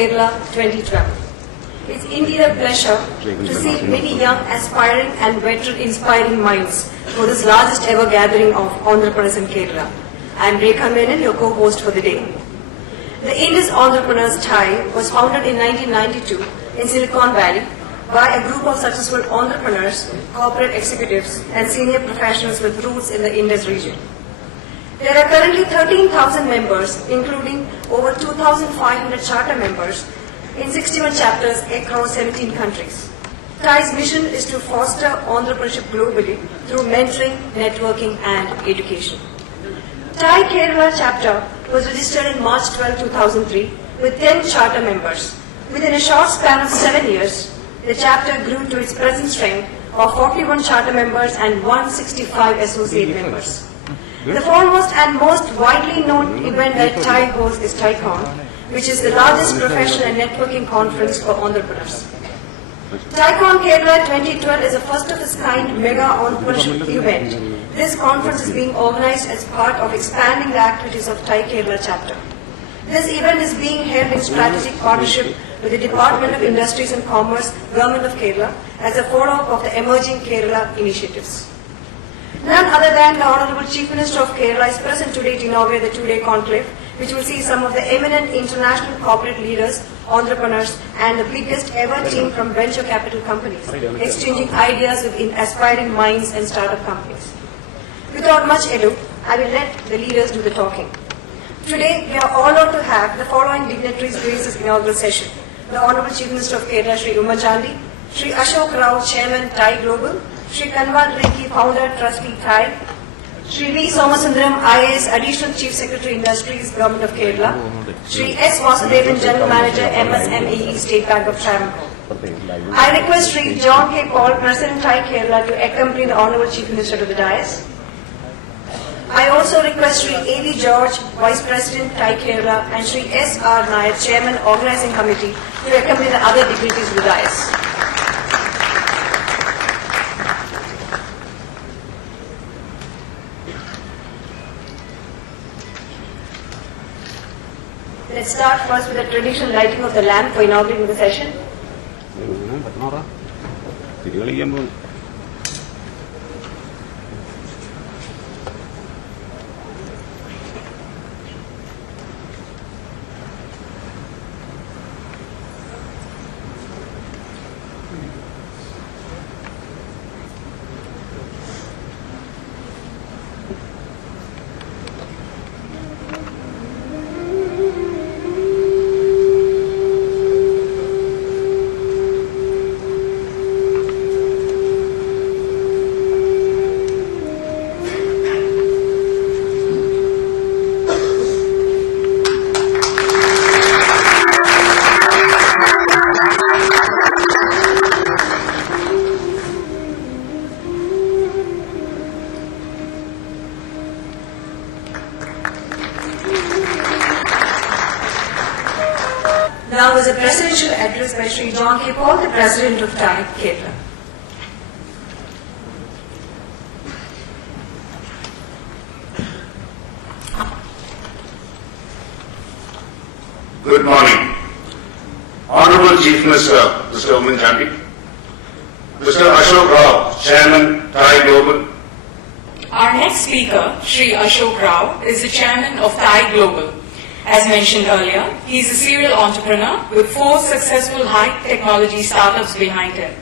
Kerala 2012. It's indeed a pleasure to see many young, aspiring and veteran-inspiring minds for this largest ever gathering of entrepreneurs in Kerala. I'm Rekha Menon, your co-host for the day. The Indus Entrepreneurs TiE was founded in 1992 in Silicon Valley by a group of successful entrepreneurs, corporate executives and senior professionals with roots in the Indus region. There are currently 13,000 members, including over 2,500 charter members in 61 chapters across 17 countries. TiE's mission is to foster entrepreneurship globally through mentoring, networking and education. TiE Kerala chapter was registered in March 12, 2003 with 10 charter members. Within a short span of 7 years, the chapter grew to its present strength of 41 charter members and 165 associate members. The foremost and most widely known event that TiE hosts is TiEcon, which is the largest professional and networking conference for entrepreneurs. TiEcon Kerala 2012 is a first of its kind mega entrepreneurship event. This conference is being organized as part of expanding the activities of TiE Kerala chapter. This event is being held in strategic partnership with the Department of Industries and Commerce, Government of Kerala, as a follow-up of the emerging Kerala initiatives. None other than the Honorable Chief Minister of Kerala is present today to inaugurate the two-day conclave, which will see some of the eminent international corporate leaders, entrepreneurs, and the biggest ever team from venture capital companies, exchanging ideas with aspiring minds and startup companies. Without much ado, I will let the leaders do the talking. Today, we are honored to have the following dignitaries grace this inaugural session: the Honorable Chief Minister of Kerala, Shri Ummanchandi, Shri Ashok Rao, Chairman, TiE Global, Shri Kanwal Rekhi, Founder, Trustee, TiE, Shri V. Somasundaram, IAS, Additional Chief Secretary, Industries, Government of Kerala, Shri S. Vasudevan, General Manager, MSME, State Bank of Travancore. I request Shri John K. Paul, President, TiE Kerala, to accompany the Honorable Chief Minister to the dais. I also request Shri A.V. George, Vice President, TiE Kerala, and Shri S. R. Nair, Chairman, Organizing Committee, to accompany the other dignitaries to the dais. Let's start first with the traditional lighting of the lamp for inaugurating the session. Now is a presidential address by Shri John K. Paul, the President of TiE Kerala. Good morning. Honorable Chief Minister, Mr. Ummanchandi, Mr. Ashok Rao, Chairman, TiE Global. Our next speaker, Shri Ashok Rao, is the Chairman of TiE Global. As mentioned earlier, he is a serial entrepreneur with 4 successful high-technology startups behind him.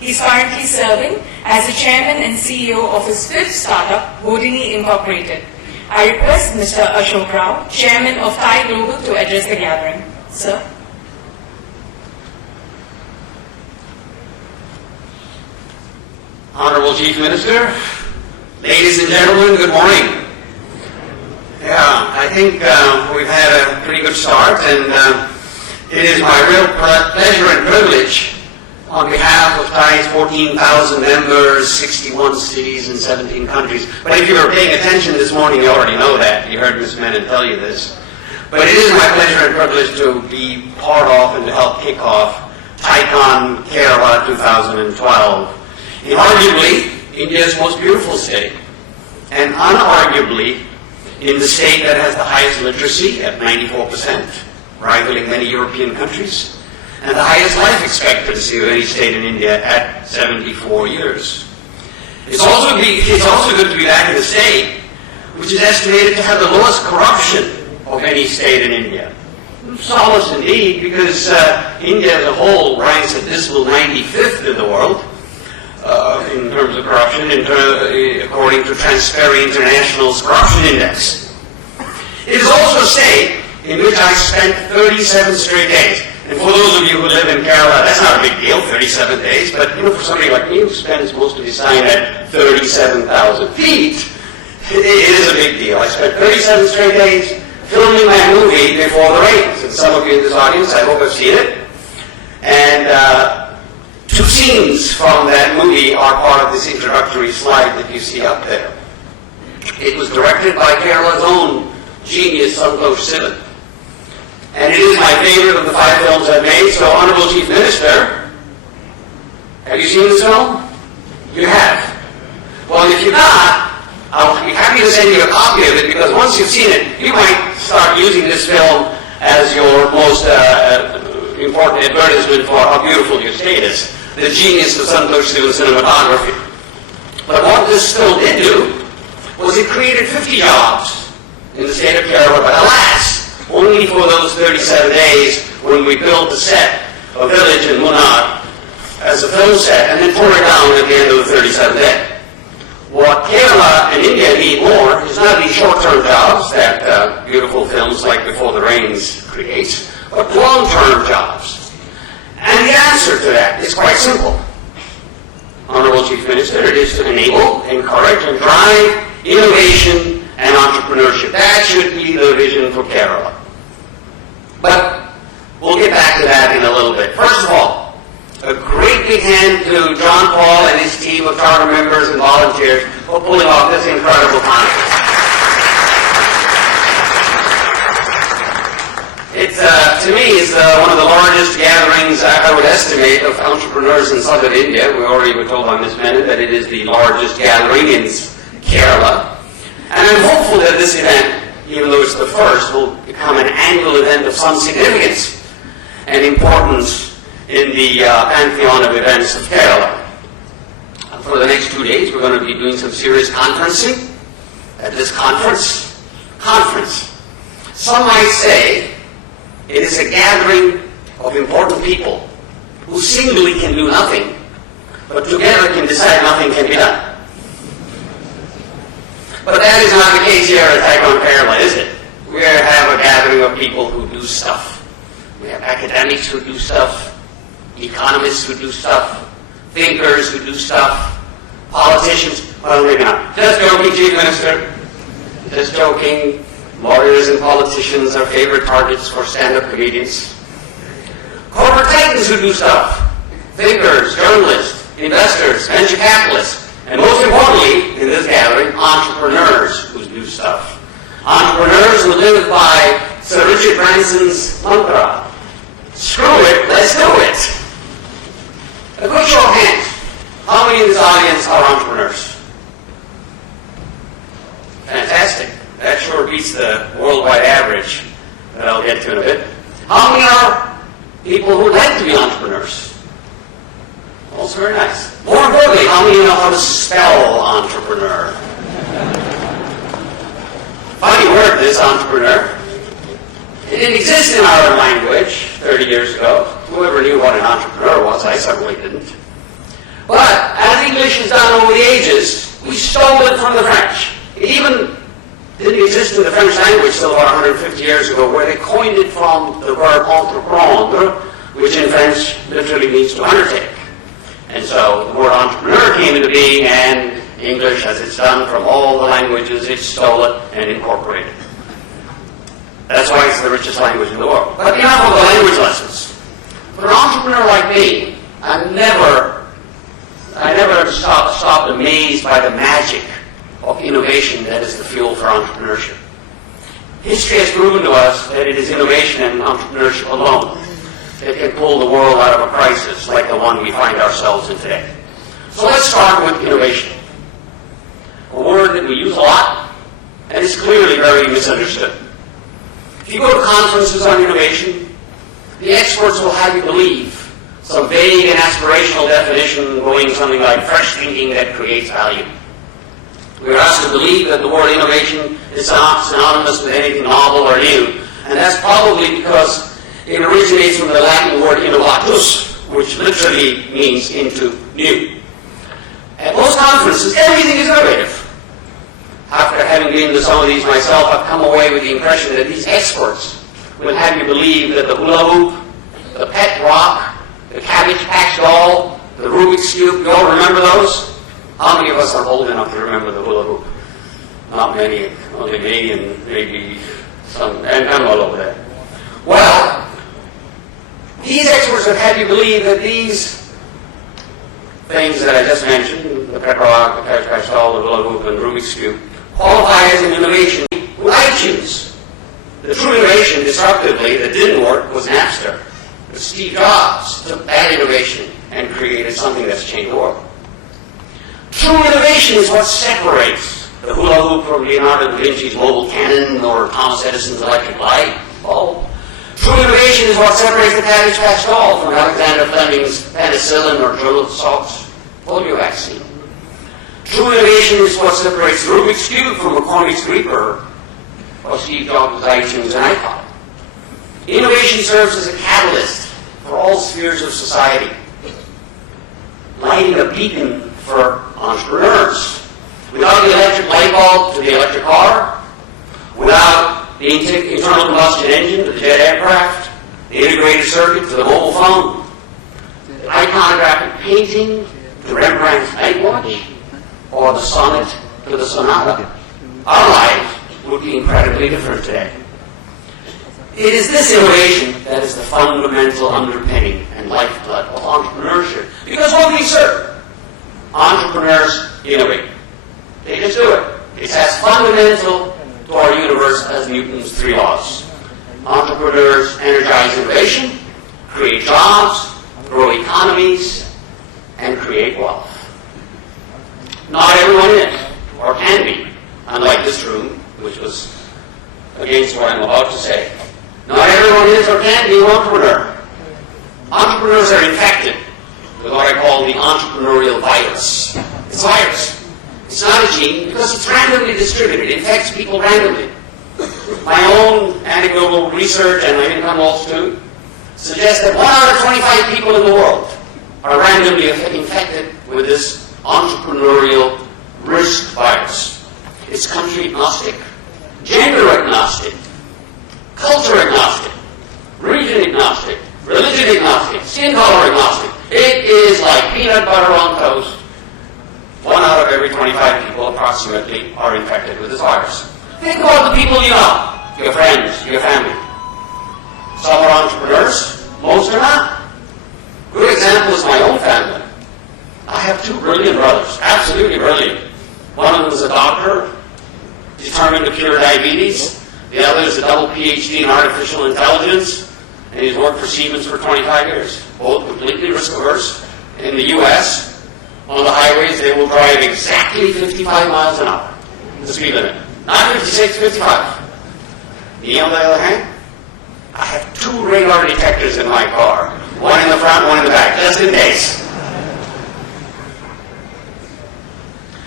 He is currently serving as the Chairman and CEO of his 5th startup, Bodini Incorporated. I request Mr. Ashok Rao, Chairman of TiE Global, to address the gathering. Sir. Honorable Chief Minister, ladies and gentlemen, good morning. Yeah, I think we've had a pretty good start, and it is my real pleasure and privilege on behalf of TiE's 14,000 members, 61 cities and 17 countries. But if you were paying attention this morning, you already know that. You heard Ms. Menon tell you this. But it is my pleasure and privilege to be part of and to help kick off TiEcon Kerala 2012. Inarguably, India's most beautiful state, and unarguably, in the state that has the highest literacy at 94%, rivaling many European countries, and the highest life expectancy of any state in India at 74 years. It's also good to be back in a state which is estimated to have the lowest corruption of any state in India. Solace indeed, because India as a whole ranks a dismal 95th in the world in terms of corruption, according to Transparency International's Corruption Index. It is also a state in which I spent 37 straight days. And for those of you who live in Kerala, that's not a big deal, 37 days, but for somebody like me who spends most of his time at 37,000 feet, it is a big deal. I spent 37 straight days filming my movie Before the Rains. And some of you in this audience, I hope have seen it. And two scenes from that movie are part of this introductory slide that you see up there. It was directed by Kerala's own genius, Santosh Sivan. And it is my favorite of the 5 films I've made. So, Honorable Chief Minister, have you seen this film? You have. Well, if you've not, I'll be happy to send you a copy of it, because once you've seen it, you might start using this film as your most important advertisement for how beautiful your state is. The genius of Santosh Sivan cinematography. But what this film did do was it created 50 jobs in the state of Kerala, but alas, only for those 37 days when we built the set, a village in Munnar, as a film set, and then tore it down at the end of the 37th day. What Kerala and India need more is not these short-term jobs that beautiful films like Before the Rains creates, but long-term jobs. And the answer to that is quite simple. Honorable Chief Minister, it is to enable, encourage, and drive innovation and entrepreneurship. That should be the vision for Kerala. But we'll get back to that in a little bit. First of all, a great big hand to John Paul and his team of charter members and volunteers for pulling off this incredible conference. To me, it's one of the largest gatherings I would estimate of entrepreneurs in southern India. We already were told by Ms. Menon that it is the largest gathering in Kerala. And I'm hopeful that this event, even though it's the first, will become an annual event of some significance and importance in the pantheon of events of Kerala. For the next 2 days, we're going to be doing some serious conferencing at this conference. Some might say it is a gathering of important people who singly can do nothing, but together can decide nothing can be done. But that is not the case here at TiEcon Kerala, is it? We have a gathering of people who do stuff. We have academics who do stuff, economists who do stuff, thinkers who do stuff, politicians, well, maybe not. Just joking, Chief Minister. Just joking. Lawyers and politicians are favorite targets for stand-up comedians. Corporate titans who do stuff, thinkers, journalists, investors, venture capitalists, and most importantly, in this gathering, entrepreneurs who do stuff. Entrepreneurs who live by Sir Richard Branson's mantra, screw it, let's do it. A quick show of hands. How many in this audience are entrepreneurs? Fantastic. That sure beats the worldwide average that I'll get to in a bit. How many are people who would like to be entrepreneurs? Also very nice. More importantly, how many know how to spell entrepreneur? Funny word, this entrepreneur. It didn't exist in our language 30 years ago. Whoever knew what an entrepreneur was, I certainly didn't. But as English has done over the ages, we stole it from the French. It even didn't exist in the French language until about 150 years ago, where they coined it from the verb entreprendre, which in French literally means to undertake. And so the word entrepreneur came into being, and English, as it's done from all the languages, it stole it and incorporated it. That's why it's the richest language in the world. But enough of the language lessons. For an entrepreneur like me, I never stopped amazed by the magic of innovation that is the fuel for entrepreneurship. History has proven to us that it is innovation and entrepreneurship alone that can pull the world out of a crisis like the one we find ourselves in today. So let's start with innovation. A word that we use a lot and is clearly very misunderstood. If you go to conferences on innovation, the experts will have you believe some vague and aspirational definition going something like fresh thinking that creates value. We are asked to believe that the word innovation is not synonymous with anything novel or new, and that's probably because it originates from the Latin word innovatus, which literally means into new. At most conferences, everything is innovative. After having been to some of these myself, I've come away with the impression that these experts will have you believe that the hula hoop, the pet rock, the Cabbage Patch doll, the Rubik's Cube, you all remember those? How many of us are old enough to remember the hula hoop? Not many, only me and maybe some, and I'm all over that. Well, these experts have had you believe that these things that I just mentioned, the pet rock, the Cabbage Patch doll, the hula hoop, and Rubik's Cube, qualify as an innovation with iTunes. The true innovation, disruptively, that didn't work was Napster. But Steve Jobs took that innovation and created something that's changed the world. True innovation is what separates the hula hoop from Leonardo da Vinci's mobile cannon or Thomas Edison's electric light bulb. True innovation is what separates the Cabbage Patch doll from Alexander Fleming's penicillin or Joe Salk's polio vaccine. True innovation is what separates the Rubik's Cube from McCormick's Reaper or Steve Jobs' iTunes and iPod. Innovation serves as a catalyst for all spheres of society, lighting a beacon for entrepreneurs. Without the electric light bulb to the electric car, without the internal combustion engine to the jet aircraft, the integrated circuit to the mobile phone, the iconographic painting to Rembrandt's Night Watch, or the sonnet to the sonata, our lives would be incredibly different today. It is this innovation that is the fundamental underpinning and lifeblood of entrepreneurship. Because one thing's certain, entrepreneurs innovate. They just do it. It's as fundamental to our universe as Newton's 3 laws. Entrepreneurs energize innovation, create jobs, grow economies, and create wealth. Not everyone is, or can be, unlike this room, which was against what I'm about to say. Not everyone is or can be an entrepreneur. Entrepreneurs are infected with what I call the entrepreneurial virus. It's a virus. It's not a gene because it's randomly distributed. It infects people randomly. My own anecdotal research and my income walls too suggest that 1 out of 25 people in the world are randomly infected with this entrepreneurial risk virus. It's country agnostic, gender agnostic, culture agnostic, region agnostic, religion agnostic, skin color agnostic. It is like peanut butter on toast. 1 out of every 25 people approximately are infected with this virus. Think about the people you know, your friends, your family. Some are entrepreneurs, most are not. Good example is my own family. I have 2 brilliant brothers, absolutely brilliant. One of them is a doctor, determined to cure diabetes. The other is a double PhD in artificial intelligence, and he's worked for Siemens for 25 years. Both completely risk-averse. In the U.S., on the highways, they will drive exactly 55 miles an hour, the speed limit. Not 56, 55. Me, on the other hand, I have 2 radar detectors in my car. One in the front, one in the back, just in case.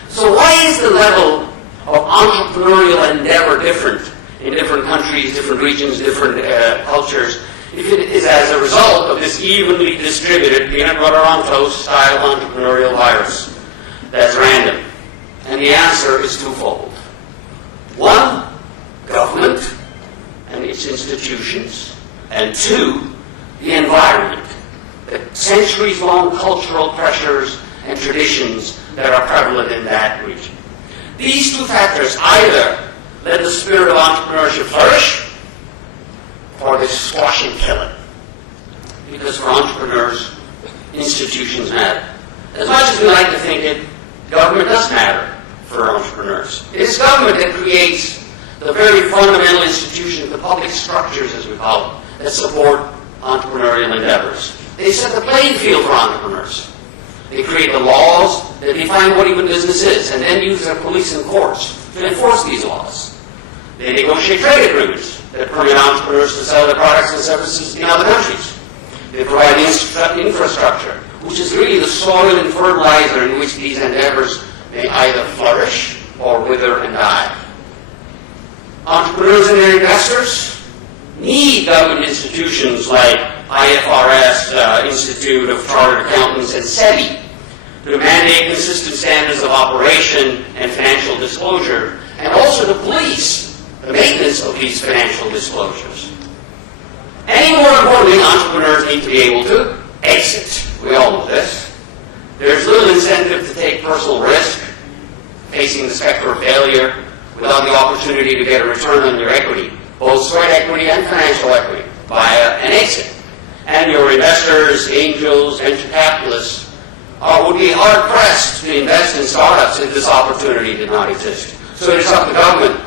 So why is the level of entrepreneurial endeavor different in different countries, different regions, different cultures, if it is as a result of this evenly distributed peanut butter on toast style entrepreneurial virus that's random? And the answer is twofold. 1, government and its institutions, and 2, the environment, the centuries-long cultural pressures and traditions that are prevalent in that region. These 2 factors either let the spirit of entrepreneurship flourish, or they squash and kill it. Because for entrepreneurs, institutions matter. As much as we like to think it, government does matter for entrepreneurs. It is government that creates the very fundamental institutions, the public structures, as we call them, that support entrepreneurial endeavors. They set the playing field for entrepreneurs. They create the laws that define what even business is, and then use their police and courts to enforce these laws. They negotiate trade agreements that permit entrepreneurs to sell their products and services in other countries. They provide infrastructure, which is really the soil and fertilizer in which these endeavors may either flourish or wither and die. Entrepreneurs and their investors need government institutions like IFRS, Institute of Chartered Accountants, and SEBI to mandate consistent standards of operation and financial disclosure, and also to police the maintenance of these financial disclosures. And more importantly, entrepreneurs need to be able to exit. We all know this. There's little incentive to take personal risk, facing the specter of failure, without the opportunity to get a return on your equity, both sweat equity and financial equity, via an exit. And your investors, angels, venture capitalists would be hard-pressed to invest in startups if this opportunity did not exist. So it is up to government.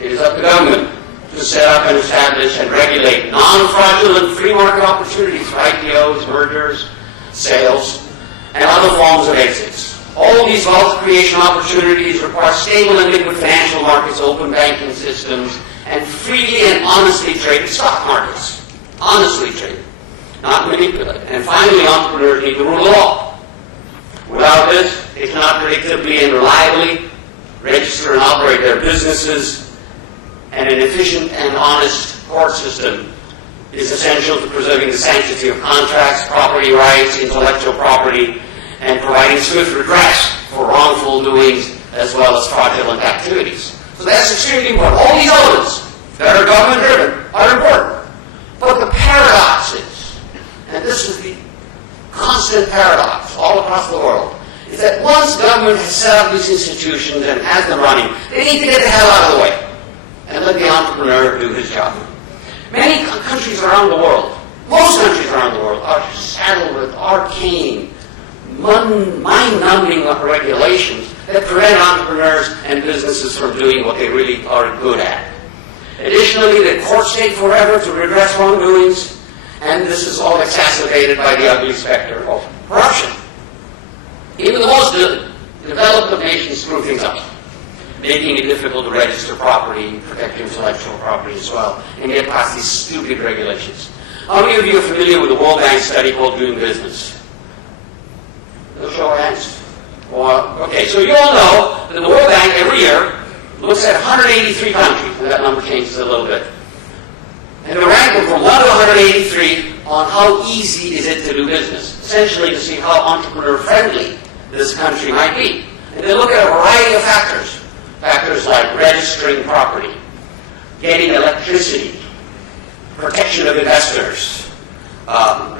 It is up to government to set up and establish and regulate non-fraudulent free market opportunities for IPOs, mergers, sales, and other forms of exits. All these wealth creation opportunities require stable and liquid financial markets, open banking systems, and freely and honestly traded stock markets. Honestly traded, not manipulated. And finally, entrepreneurs need the rule of law. Without this, they cannot predictably and reliably register and operate their businesses, and an efficient and honest court system is essential to preserving the sanctity of contracts, property rights, intellectual property, and providing swift redress for wrongful doings as well as fraudulent activities. So that's extremely important. All these elements that are government-driven are important. But the paradox is, and this is the constant paradox all across the world, is that once government has set up these institutions and has them running, they need to get the hell out of the way and let the entrepreneur do his job. Many countries around the world, most countries around the world, are saddled with arcane, mind-numbing regulations that prevent entrepreneurs and businesses from doing what they really are good at. Additionally, the courts take forever to redress wrongdoings, and this is all exacerbated by the ugly specter of corruption. Even the most developed of nations screw things up, making it difficult to register property, protect intellectual property as well, and get past these stupid regulations. How many of you are familiar with the World Bank study called Doing Business? No show of hands. Well, okay, so you all know that the World Bank every year looks at 183 countries, and that number changes a little bit. And they rank them from 1 to 183 on how easy is it to do business, essentially to see how entrepreneur-friendly this country might be. And they look at a variety of factors. Factors like registering property, getting electricity, protection of investors,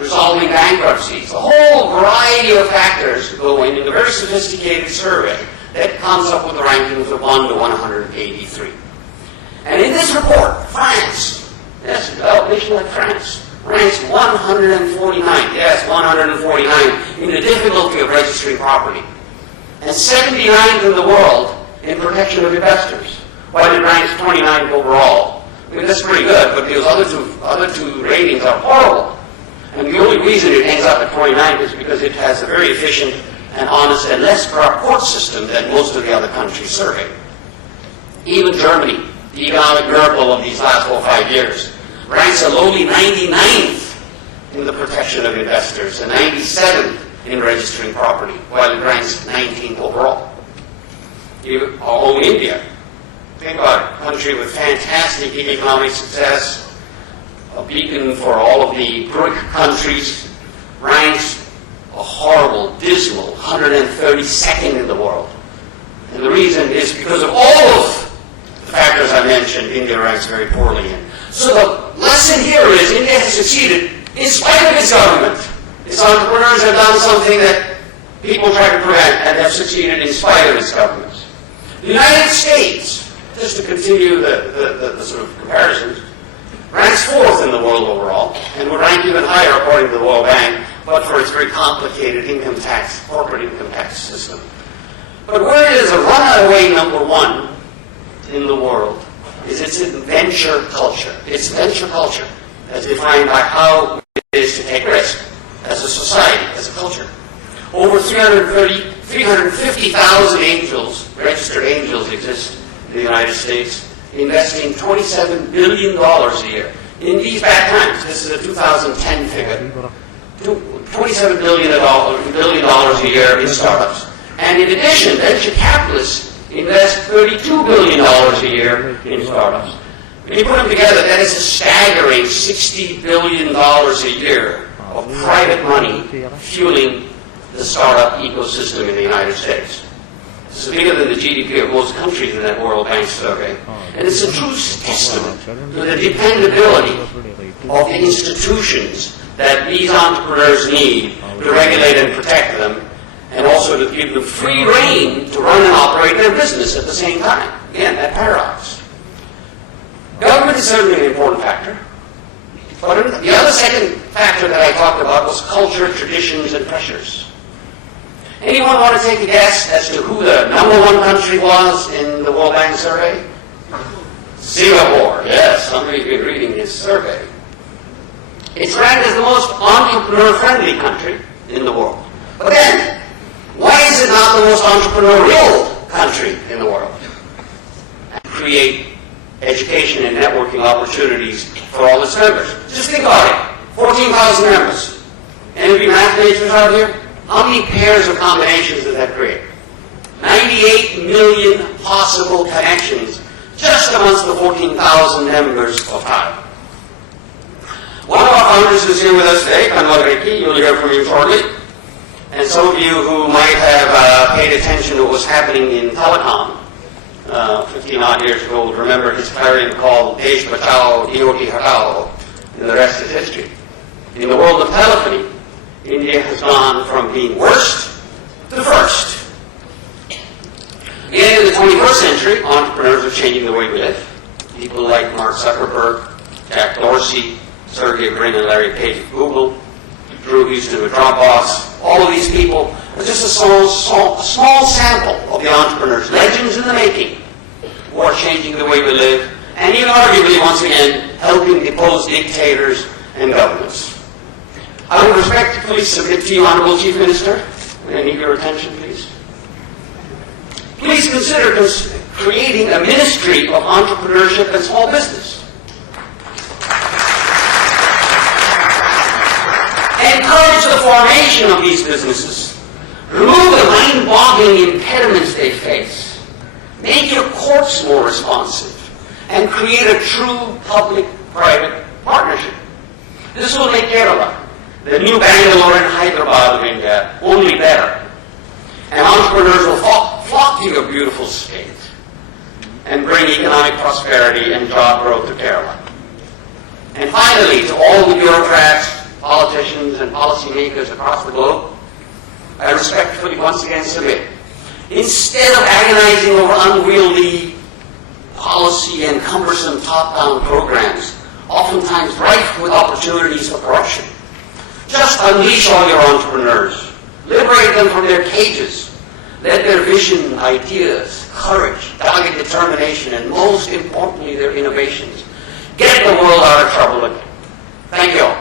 resolving bankruptcies, a whole variety of factors go in a very sophisticated survey that comes up with the rankings of 1 to 183. And in this report, France, yes, a developed nation like France, ranks 149, yes, 149 in the difficulty of registering property, and 79th in the world in protection of investors, while it ranks 29th overall. I mean, that's pretty good, but those other two ratings are horrible. And the only reason it ends up at 29th is because it has a very efficient and honest and less corrupt court system than most of the other countries surveyed. Even Germany, the economic miracle of these last 4 or 5 years, ranks a lowly 99th in the protection of investors and 97th in registering property, while it ranks 19th overall. Our own India, think about it, a country with fantastic economic success, a beacon for all of the BRIC countries, ranks a horrible, dismal 132nd in the world. And the reason is because of all of the factors I mentioned, India ranks very poorly in. So the lesson here is India has succeeded in spite of its government. Its entrepreneurs have done something that people try to prevent and have succeeded in spite of its governments. The United States, just to continue the sort of comparisons, ranks 4th in the world overall, and would rank even higher according to the World Bank, but for its very complicated corporate income tax system. But where it is a runaway number 1 in the world is its venture culture. Its venture culture, as defined by how it is to take risk as a society, as a culture. Over 350,000 angels, registered angels, exist in the United States, investing $27 billion a year. In these bad times, this is a 2010 figure, $27 billion a year in startups. And in addition, venture capitalists invest $32 billion a year in startups. When you put them together, that is a staggering $60 billion a year of private money fueling the startup ecosystem in the United States. This is bigger than the GDP of most countries in that World Bank survey. And it's a true testament to the dependability of the institutions that these entrepreneurs need to regulate and protect them, and also to give them free rein to run and operate their business at the same time. Again, that paradox. Government is certainly an important factor. But the other second factor that I talked about was culture, traditions, and pressures. Anyone want to take a guess as to who the #1 country was in the World Bank survey? Singapore. Yes, somebody's been reading his survey. It's ranked as the most entrepreneur-friendly country in the world. But then, why is it not the most entrepreneurial country in the world? Create education and networking opportunities for all its members. Just think about it. 14,000 members. Any of you math majors out here? How many pairs or combinations does that create? 98 million possible connections just amongst the 14,000 members of TiE. One of our founders is here with us today, Kanwal Ricky. You'll hear from him shortly. And some of you who might have paid attention to what was happening in telecom 15-odd years ago will remember his clarion call, Desh Bachao, DOT Hatao, and the rest is history. In the world of telephony, India has gone from being worst to first. In the 21st century, entrepreneurs are changing the way we live. People like Mark Zuckerberg, Jack Dorsey, Sergey Brin and Larry Page of Google, Drew Houston with Dropbox. All of these people are just a small sample of the entrepreneurs, legends in the making, who are changing the way we live, and even arguably, once again, helping depose dictators and governments. I would respectfully submit to you, Honorable Chief Minister, and I need your attention, please. Please consider creating a Ministry of Entrepreneurship and Small Business. Encourage the formation of these businesses. Remove the mind-boggling impediments they face. Make your courts more responsive. And create a true public-private partnership. This will make Kerala, the new Bangalore and Hyderabad of India, only better. And entrepreneurs will flock to your beautiful state and bring economic prosperity and job growth to Kerala. And finally, to all the bureaucrats, politicians, and policymakers across the globe, I respectfully once again submit, instead of agonizing over unwieldy policy and cumbersome top-down programs, oftentimes rife with opportunities for corruption, just unleash all your entrepreneurs. Liberate them from their cages. Let their vision, ideas, courage, dogged determination, and most importantly, their innovations get the world out of trouble again. Thank you all.